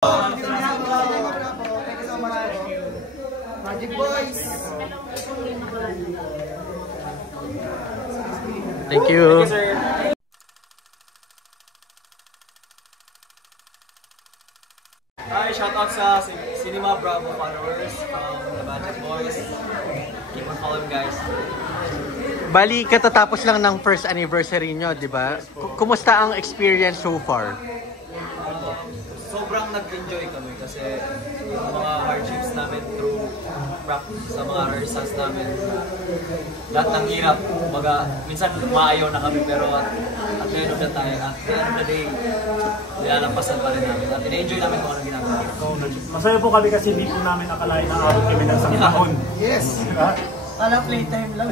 Magic Boys. Thank you. Hi, shoutout sa Cinema Bravo followers from the Magic Boys. Keep on following, guys. Bali, katatapos lang ng first anniversary nyo, di ba? Kumusta ang experience so far? Sobrang nag-enjoy kami kasi yung mga hardships namin through practice sa mga rehearsals namin. Lahat ng hirap, minsan maayaw na kami pero at the end of the day, nilalampasan pa rin namin. At ina-enjoy namin kung anong ginagawa. Masaya po kami kasi hindi po namin akalain na abot kami ng isang taon. Yes! Kala playtime lang.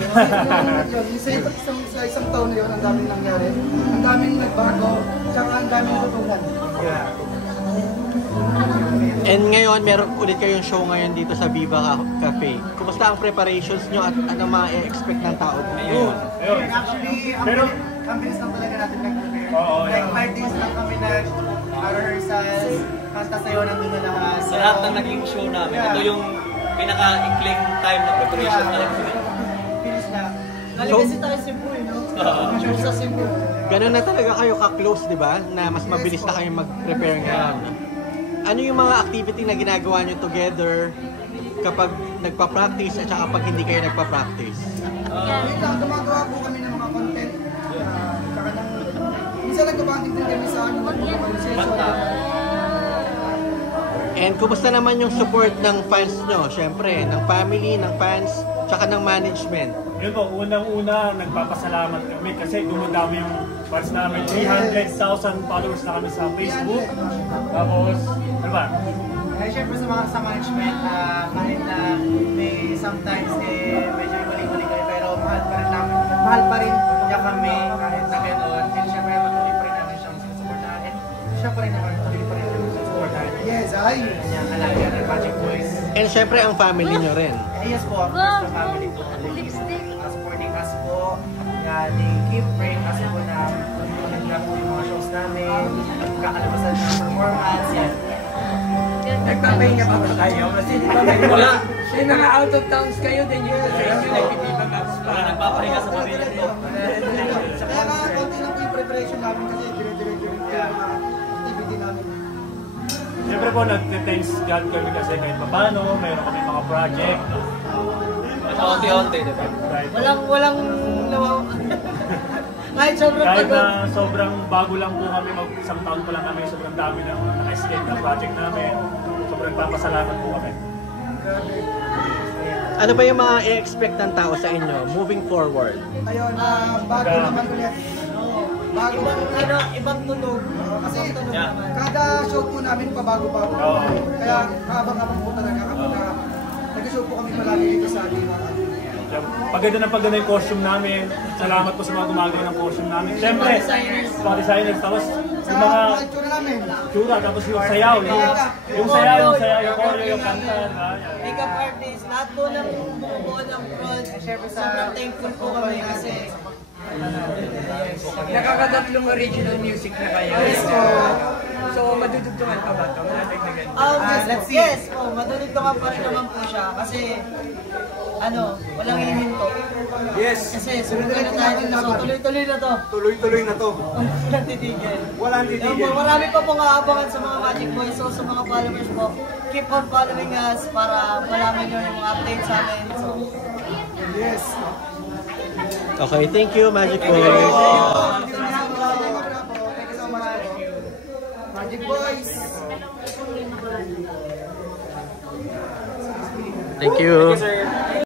Sa isang taon na yun, ang daming nangyari. Ang daming nagbago, tsaka ang daming natutunan. And ngayon, meron ulit kayong show ngayon dito sa Viva Cafe. Kumusta ang preparations nyo at anong mga i-expect ng tao ngayon? Actually, ang bilis lang talaga natin nag-prepare. Like 5 days lang kami nag-rehearsals, kanta sayo nandun na lahat. Sa lahat ng naging show namin, ito yung pinaka-ikling time na preparation talaga. Bilis na. Galing kasi tayo Cebu, no? Show sa Cebu. Ganun na talaga kayo ka-close, di ba? Na mas mabilis na kayo mag-prepare ngayon. Ano yung mga activity na ginagawa nyo together kapag nagpa-practice at saka kapag hindi kayo nagpa-practice? Gumagawa po kami ng mga content. Minsan nagkabanding din kami sa Kanta. And kumusta naman yung support ng fans nyo? Siyempre, ng family, ng fans, tsaka ng management. Yun po, unang-una, nagpapasalamat kami kasi dumadami yung fans namin. 300,000 followers na kami sa Facebook. Tapos, ano ba? Kaya syempre sa management, kahit na may sometimes medyo mali-mali kayo, pero mahal pa rin niya kami kahit na gano'n. Siyempre patuloy pa rin namin siyang sinusuportahan. Siya pa rin naman patuloy pa rin namin sinusuportahan. Yes, ay! Kanyang alaga ng Magic Boys. And syempre ang family nyo rin. Yes po, of course, the family po. Supporting us po. They keep praying us po na maganda po yung mga shows namin, kakalabasan ng performance, yan. Nagpapahinga pa ba kayo? Kasi di ba may Wala. May mga out of towns kayo, then yung sa inyo nagpipiba maps pa. Wala nagpapahinga sa pamilya nito. Kaya nga, konti lang po yung preparation namin kasi dire-diretso yung activity namin. Siyempre po, nag-thanks God kami kasi kahit paano, mayroon kami mga project. Onti-onti, diba? Walang kahit sobrang Kahit na sobrang bago lang po kami, isang taon pa lang kami, sobrang dami na naka-escape na project namin. Sobrang papasalamat po kami. Ano ba yung mga i-expect ng tao sa inyo moving forward? Ayun, bago naman ulit. Bago ibang tunog. Kasi kada show po namin pabago-bago. Kaya habang-habang po talaga kapag nag-show po kami palagi dito sa ating Paganda yung costume namin. Salamat po sa mga gumagawa ng costume namin. Siyempre, mga designers. Tapos yung mga tsura, tapos yung sayaw. Yung sayaw, yung choreo, yung kanta. Makeup artist, lahat po ng bumubuo ng prod. Sobrang thankful po kami kasi Nakakatatlong original music na kayo. So, madudugtungan pa ba ito? Yes, madudugtungan pa rin naman po siya kasi walang hihinto. Yes! Kasi sunod na tayo na so tuloy-tuloy na to. Tuloy-tuloy na to. Walang titigil. Walang titigil. Marami pa pong aabangan sa mga Magic Boys. So sa mga followers po, keep on following us para malaman nyo yung mga updates sa amin. So, yes! Okay, thank you, Magic Boys. Thank you so much. Magic Boys! Thank you. Thank you, sir.